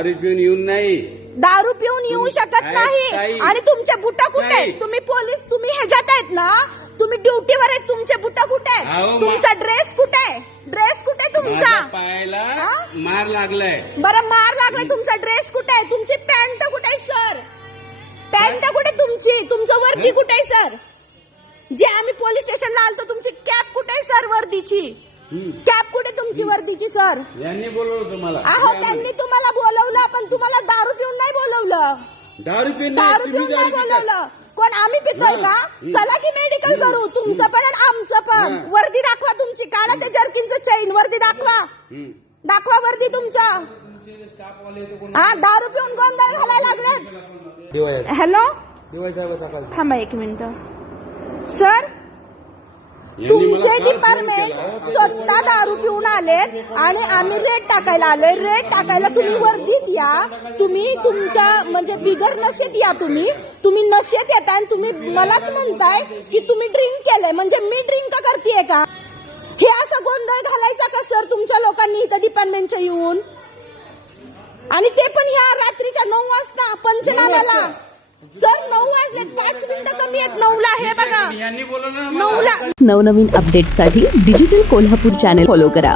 दारू पिऊन येऊन नाही, दारू पिऊन येऊ शकत नाही. आणि तुमचे बुटा कुठे आहेत? तुम्ही पोलीस, तुम्ही ह्याच्यात आहेत ना, तुम्ही ड्युटीवर आहेत, तुमचे बुटा कुठे आहे? तुमचा ड्रेस कुठे आहे? ड्रेस कुठे आहे तुमचा? पायाला मार लागलाय. बरं, मार लागलाय, तुमचा ड्रेस कुठे आहे? तुमची पॅन्ट कुठे आहे सर? पॅन्ट कुठे तुमची? तुमचं वर्दी कुठे आहे सर? जे आम्ही पोलीस स्टेशनला आलतो, तुमची कॅप कुठे आहे सर? वर्दीची कॅप कुठे तुमची वर्दीची सर? यांनी बोलवलं तुम्हाला? अहो, त्यांनी तुम्हाला बोलवलं, पण तुम्हाला दारू पिऊन नाही बोलवलं. दारू पिऊन नाही बोलवलं. कोण आम्ही पितोय का? चला की मेडिकल करू, तुमचं पण आणि आमचं पण. वर्दी दाखवा तुमची, काढा ते जर्किनचं चैन, वर्दी दाखवा. दाखवा वर्दी तुमचा. हा, दारू पिऊन गोंधळ घालायला लागलेत. हॅलो, थांबा एक मिनिट सर. तुमचे डिपार्टमेंट स्वतः दारू पिऊन आलेत आणि आम्ही रेट टाकायला आलोय. रेट टाकायला तुम्ही वर्दीत या, तुम्ही तुमच्या म्हणजे बिगर नशेत या. तुम्ही नशेत येताय आणि तुम्ही मलाच म्हणताय की तुम्ही ड्रिंक केलंय. म्हणजे मी ड्रिंक करतेय का? हे असं गोंधळ घालायचा का सर तुमच्या लोकांनी इथं डिपार्टमेंटच्या येऊन? आणि ते पण ह्या रात्रीच्या 9 वाजता पंचनाम्याला. सर 9 वाजले, 5 मिनिटं कमी आहेत 9ला. हे बघा, 9ला. नवनवीन अपडेट्ससाठी डिजिटल कोल्हापूर चॅनेल फॉलो करा.